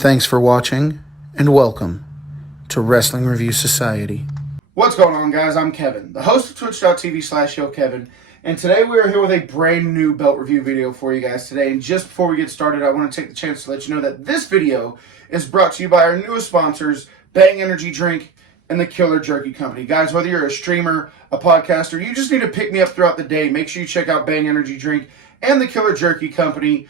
Thanks for watching, and welcome to Wrestling Review Society. What's going on, guys? I'm Kevin, the host of twitch.tv/YoKevin, and today we are here with a brand new belt review video for you guys today. And just before we get started, I want to take the chance to let you know that this video is brought to you by our newest sponsors, Bang Energy Drink and the Killer Jerky Company. Guys, whether you're a streamer, a podcaster, you just need to pick me up throughout the day, make sure you check out Bang Energy Drink and the Killer Jerky Company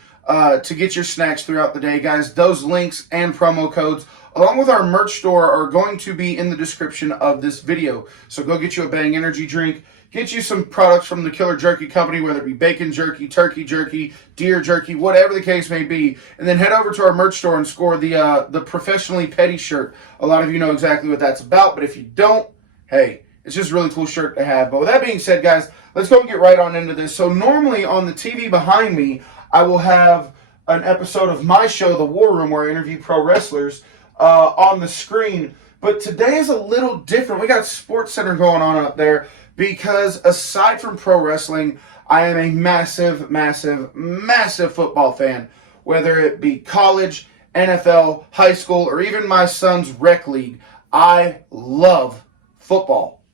to get your snacks throughout the day. Guys, those links and promo codes, along with our merch store, are going to be in the description of this video. So go get you a Bang Energy Drink, get you some products from the Killer Jerky Company, whether it be bacon jerky, turkey jerky, deer jerky, whatever the case may be, and then head over to our merch store and score the Professionally Petty shirt. A lot of you know exactly what that's about, but if you don't, hey, it's just a really cool shirt to have. But with that being said, guys, let's go and get right on into this. So normally on the TV behind me, I will have an episode of my show, The War Room, where I interview pro wrestlers on the screen. But today is a little different. We got Sports Center going on up there because aside from pro wrestling, I am a massive, massive, massive football fan. Whether it be college, NFL, high school, or even my son's rec league, I love football.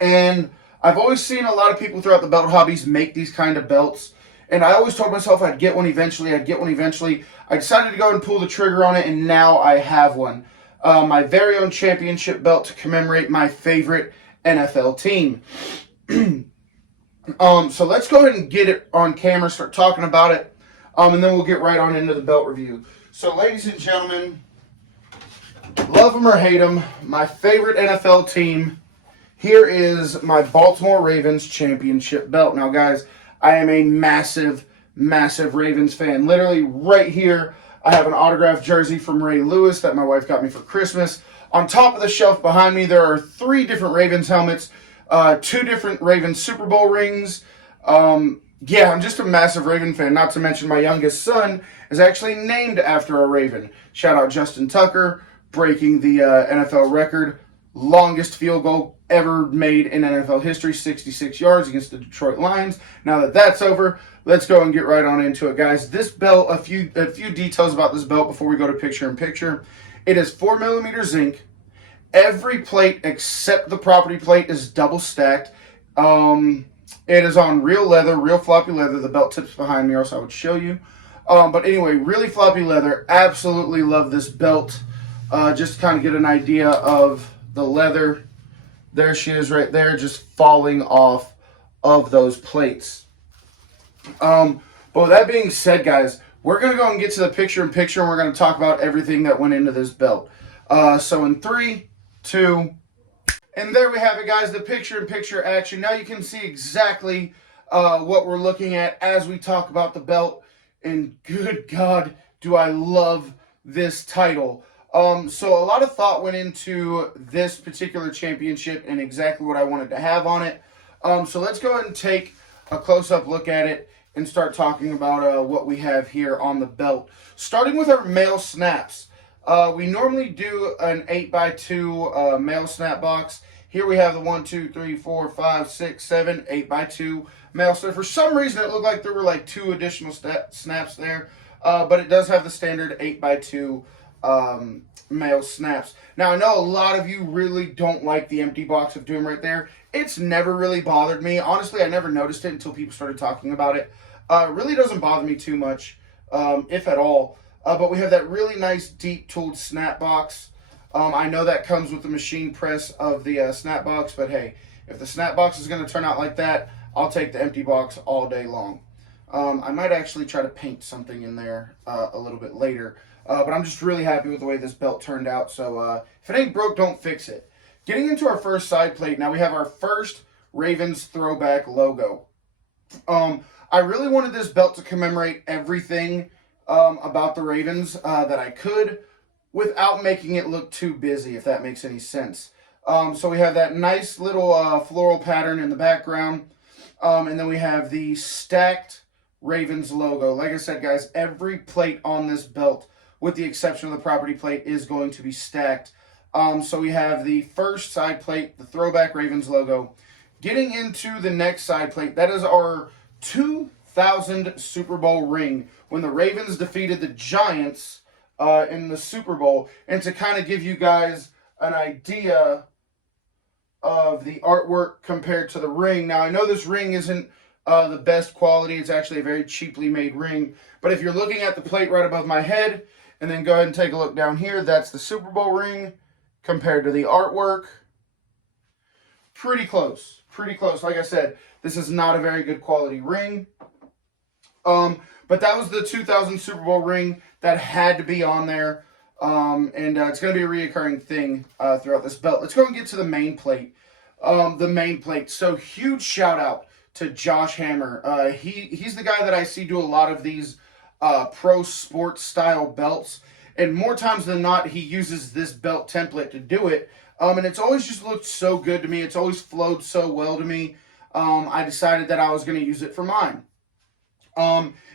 And I've always seen a lot of people throughout the belt hobbies make these kind of belts. And I always told myself I'd get one eventually. I decided to go and pull the trigger on it, and now I have one. My very own championship belt to commemorate my favorite NFL team. So let's go ahead and get it on camera, start talking about it, and then we'll get right on into the belt review. So ladies and gentlemen, love them or hate them, my favorite NFL team, here is my Baltimore Ravens championship belt. Now guys, I am a massive, massive Ravens fan. Literally right here, I have an autographed jersey from Ray Lewis that my wife got me for Christmas. On top of the shelf behind me, there are 3 different Ravens helmets, 2 different Ravens Super Bowl rings. Yeah, I'm just a massive Raven fan. Not to mention my youngest son is actually named after a Raven. Shout out Justin Tucker, breaking the NFL record. Longest field goal ever made in NFL history, 66 yards against the Detroit Lions. Now that that's over, let's go and get right on into it, guys. This belt, a few details about this belt before we go to picture-in-picture. It is 4mm zinc. Every plate except the property plate is double stacked. It is on real leather, real floppy leather. The belt tips behind me, or else I would show you. But anyway, really floppy leather. Absolutely love this belt. Just to kind of get an idea of the leather. There she is right there, just falling off of those plates. But with that being said, guys, we're going to go and get to the picture-in-picture, and we're going to talk about everything that went into this belt. So in 3, 2, and there we have it, guys, the picture-in-picture action. Now you can see exactly what we're looking at as we talk about the belt. And good God, do I love this title. So a lot of thought went into this particular championship and exactly what I wanted to have on it. So let's go ahead and take a close-up look at it and start talking about what we have here on the belt. Starting with our male snaps. We normally do an 8x2 male snap box. Here we have the 1, 2, 3, 4, 5, 6, 7, 8x2 male snap. For some reason, it looked like there were like 2 additional snaps there, but it does have the standard 8x2 male snaps. Now I know a lot of you really don't like the empty box of doom right there. It's never really bothered me. Honestly, I never noticed it until people started talking about it. It really doesn't bother me too much, if at all. But we have that really nice deep tooled snap box. I know that comes with the machine press of the snap box, but hey, if the snap box is going to turn out like that, I'll take the empty box all day long. I might actually try to paint something in there a little bit later. But I'm just really happy with the way this belt turned out. So if it ain't broke, don't fix it. Getting into our first side plate, now we have our first Ravens throwback logo. I really wanted this belt to commemorate everything about the Ravens that I could without making it look too busy, if that makes any sense. So we have that nice little floral pattern in the background. And then we have the stacked Ravens logo. Like I said, guys, every plate on this belt, with the exception of the property plate, is going to be stacked. So we have the first side plate, the throwback Ravens logo. Getting into the next side plate, that is our 2000 Super Bowl ring when the Ravens defeated the Giants in the Super Bowl. And to kind of give you guys an idea of the artwork compared to the ring. Now, I know this ring isn't the best quality. It's actually a very cheaply made ring. But if you're looking at the plate right above my head, and then go ahead and take a look down here, that's the Super Bowl ring compared to the artwork. Pretty close. Pretty close. Like I said, this is not a very good quality ring. But that was the 2000 Super Bowl ring that had to be on there. It's going to be a reoccurring thing throughout this belt. Let's go and get to the main plate. So huge shout out to Josh Hammer. He's the guy that I see do a lot of these pro sports style belts. And more times than not, he uses this belt template to do it. And it's always just looked so good to me. It's always flowed so well to me. I decided that I was going to use it for mine.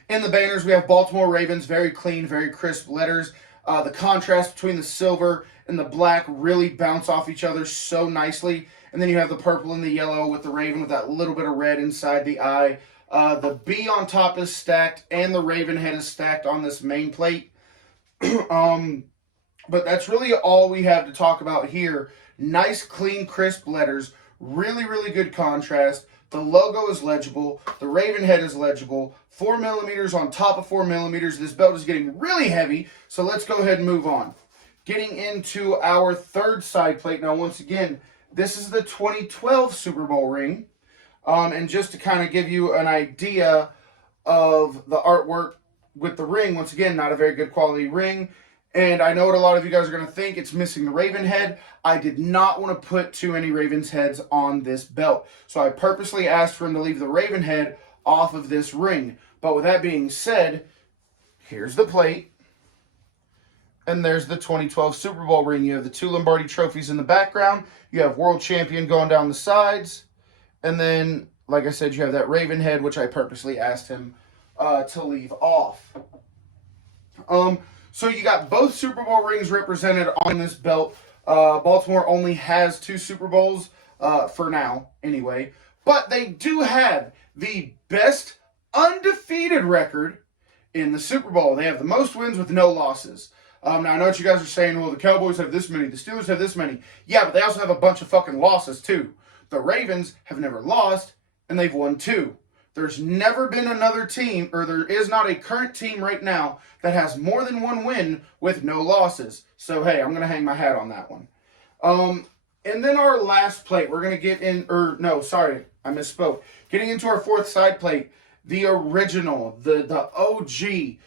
In the banners, we have Baltimore Ravens, very clean, very crisp letters. The contrast between the silver and the black really bounce off each other so nicely. And then you have the purple and the yellow with the Raven with that little bit of red inside the eye. The B on top is stacked and the Raven head is stacked on this main plate. But that's really all we have to talk about here. Nice, clean, crisp letters. Really, really good contrast. The logo is legible. The Raven head is legible. 4 millimeters on top of 4 millimeters. This belt is getting really heavy, so let's go ahead and move on. Getting into our third side plate. Now, once again, this is the 2012 Super Bowl ring. And just to kind of give you an idea of the artwork with the ring, once again, not a very good quality ring. And I know what a lot of you guys are going to think. It's missing the Raven head. I did not want to put too many Ravens heads on this belt. So I purposely asked for him to leave the Raven head off of this ring. But with that being said, here's the plate. And there's the 2012 Super Bowl ring. You have the 2 Lombardi trophies in the background. You have World Champion going down the sides. And then, like I said, you have that Raven head, which I purposely asked him to leave off. So you got both Super Bowl rings represented on this belt. Baltimore only has 2 Super Bowls for now, anyway. But they do have the best undefeated record in the Super Bowl. They have the most wins with no losses. Now, I know what you guys are saying, well, the Cowboys have this many, the Steelers have this many. Yeah, but they also have a bunch of fucking losses, too. The Ravens have never lost, and they've won 2. There's never been another team, or there is not a current team right now that has more than 1 win with no losses. So, hey, I'm going to hang my hat on that one. And then our last plate, we're going to get in, I misspoke. Getting into our fourth side plate, the original, the OG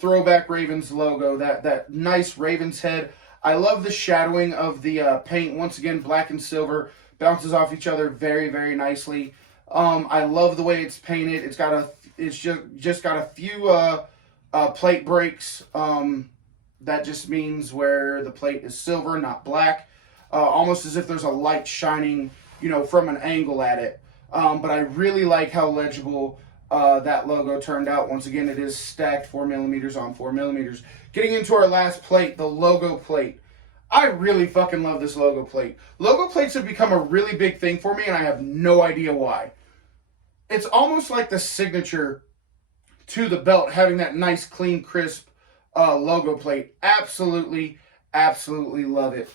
throwback Ravens logo, that nice Ravens head. I love the shadowing of the paint. Once again, black and silver bounces off each other very, very nicely. I love the way it's painted. It's just got a few plate breaks. That just means where the plate is silver, not black. Almost as if there's a light shining, from an angle at it. But I really like how legible that logo turned out. Once again, it is stacked 4 millimeters on 4 millimeters. Getting into our last plate, the logo plate. I really fucking love this logo plate. Logo plates have become a really big thing for me, and I have no idea why. It's almost like the signature to the belt, having that nice, clean, crisp logo plate. Absolutely, absolutely love it.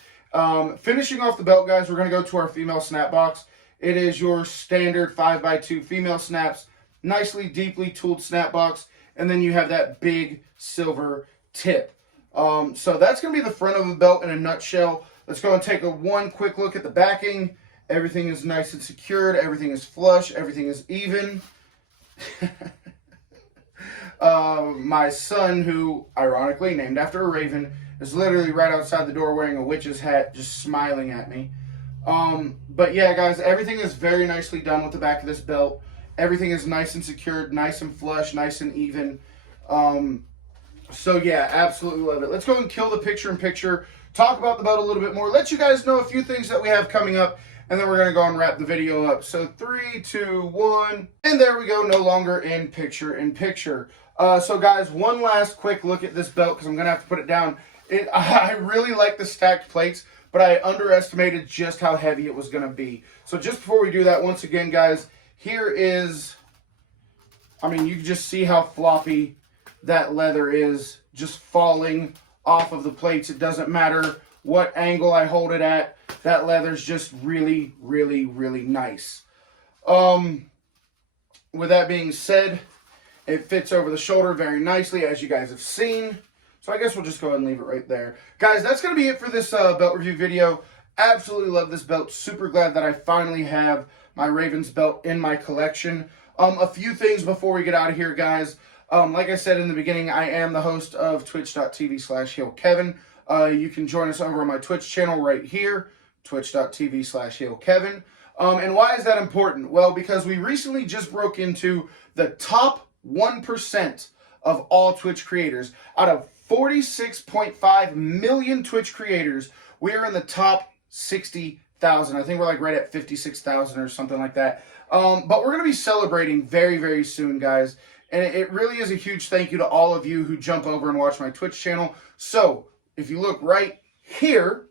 Finishing off the belt, guys, we're going to go to our female snap box. It is your standard 5x2 female snaps. Nicely, deeply tooled snap box. And then you have that big silver tip. So that's going to be the front of the belt in a nutshell. Let's go and take one quick look at the backing. Everything is nice and secured. Everything is flush. Everything is even. My son, who, ironically, named after a raven, is literally right outside the door wearing a witch's hat, just smiling at me. But yeah, guys, everything is very nicely done with the back of this belt. Everything is nice and secured, nice and flush, nice and even. So yeah, absolutely love it. Let's go and kill the picture-in-picture, talk about the belt a little bit more, let you guys know a few things that we have coming up, and then we're going to go and wrap the video up. So 3, 2, 1, and there we go, no longer in picture-in-picture. So guys, one last quick look at this belt, because I'm going to have to put it down. I really like the stacked plates, but I underestimated just how heavy it was going to be. So just before we do that, once again, guys, here is, I mean, you can just see how floppy that leather is just falling off of the plates. It doesn't matter what angle I hold it at. That leather's just really, really, really nice. With that being said, it fits over the shoulder very nicely, as you guys have seen. So I guess we'll just go ahead and leave it right there. Guys, that's going to be it for this belt review video. Absolutely love this belt. Super glad that I finally have my Ravens belt in my collection. A few things before we get out of here, guys. Like I said in the beginning, I am the host of twitch.tv/HailKevin. You can join us over on my Twitch channel right here, twitch.tv/HailKevin. And why is that important? Well, because we recently just broke into the top 1% of all Twitch creators. Out of 46.5 million Twitch creators, we are in the top 60,000. I think we're like right at 56,000 or something like that. But we're going to be celebrating very, very soon, guys. And it really is a huge thank you to all of you who jump over and watch my Twitch channel. So, if you look right here,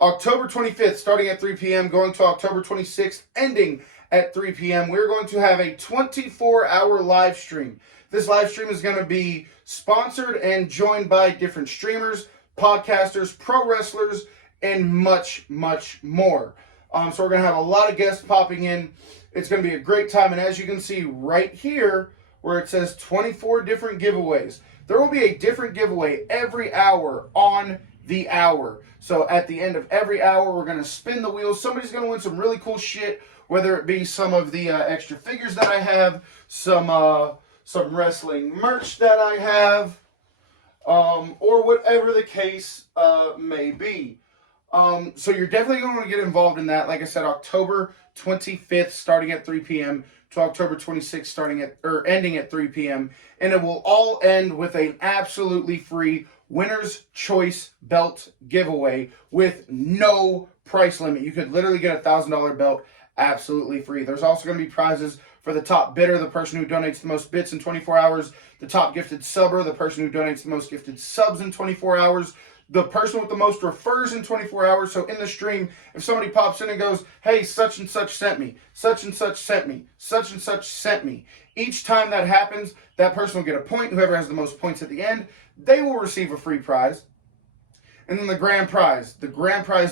October 25th, starting at 3 p.m., going to October 26th, ending at 3 p.m., we're going to have a 24-hour live stream. This live stream is going to be sponsored and joined by different streamers, podcasters, pro wrestlers, and much, much more. So we're going to have a lot of guests popping in. It's going to be a great time. And as you can see right here, where it says 24 different giveaways, there will be a different giveaway every hour on the hour. So at the end of every hour, we're going to spin the wheel. Somebody's going to win some really cool shit, whether it be some of the extra figures that I have, some wrestling merch that I have, or whatever the case may be. So you're definitely going to get involved in that. Like I said, October 25th, starting at 3 p.m. to October 26th, ending at 3 p.m. And it will all end with an absolutely free Winner's Choice belt giveaway with no price limit. You could literally get a $1,000 belt absolutely free. There's also going to be prizes for the top bidder, the person who donates the most bits in 24 hours, the top gifted subber, the person who donates the most gifted subs in 24 hours, the person with the most refers in 24 hours. So in the stream, if somebody pops in and goes, hey, such and such sent me, such and such sent me, such and such sent me. Each time that happens, that person will get a point. Whoever has the most points at the end, they will receive a free prize. And then the grand prize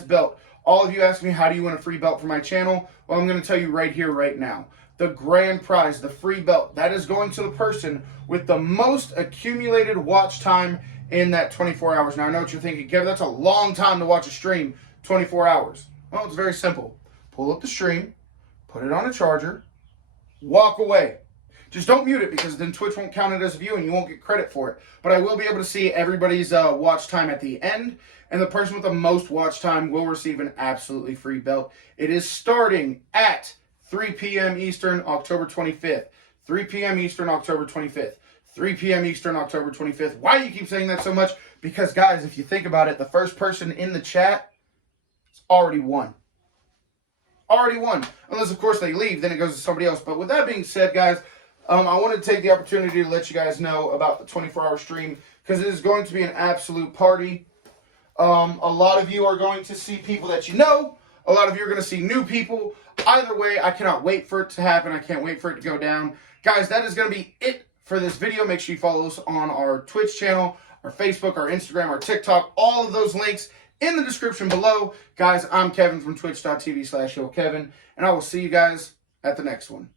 belt. All of you ask me, how do you win a free belt for my channel? Well, I'm going to tell you right here, right now. The grand prize, the free belt, that is going to the person with the most accumulated watch time in that 24 hours. Now, I know what you're thinking, Kevin, that's a long time to watch a stream, 24 hours. Well, it's very simple. Pull up the stream, put it on a charger, walk away. Just don't mute it, because then Twitch won't count it as a view and you won't get credit for it. But I will be able to see everybody's watch time at the end, and the person with the most watch time will receive an absolutely free belt. It is starting at 3 p.m. Eastern, October 25th. 3 p.m. Eastern, October 25th. 3 p.m. Eastern, October 25th. Why do you keep saying that so much? Because, guys, if you think about it, the first person in the chat is already won. Already won. Unless, of course, they leave. Then it goes to somebody else. But with that being said, guys, I wanted to take the opportunity to let you guys know about the 24-hour stream, because it is going to be an absolute party. A lot of you are going to see people that you know. A lot of you are going to see new people. Either way, I cannot wait for it to happen. I can't wait for it to go down. Guys, that is going to be it for this video. Make sure you follow us on our Twitch channel, our Facebook, our Instagram, our TikTok. All of those links in the description below. Guys, I'm Kevin from twitch.tv/HailKevin, and I will see you guys at the next one.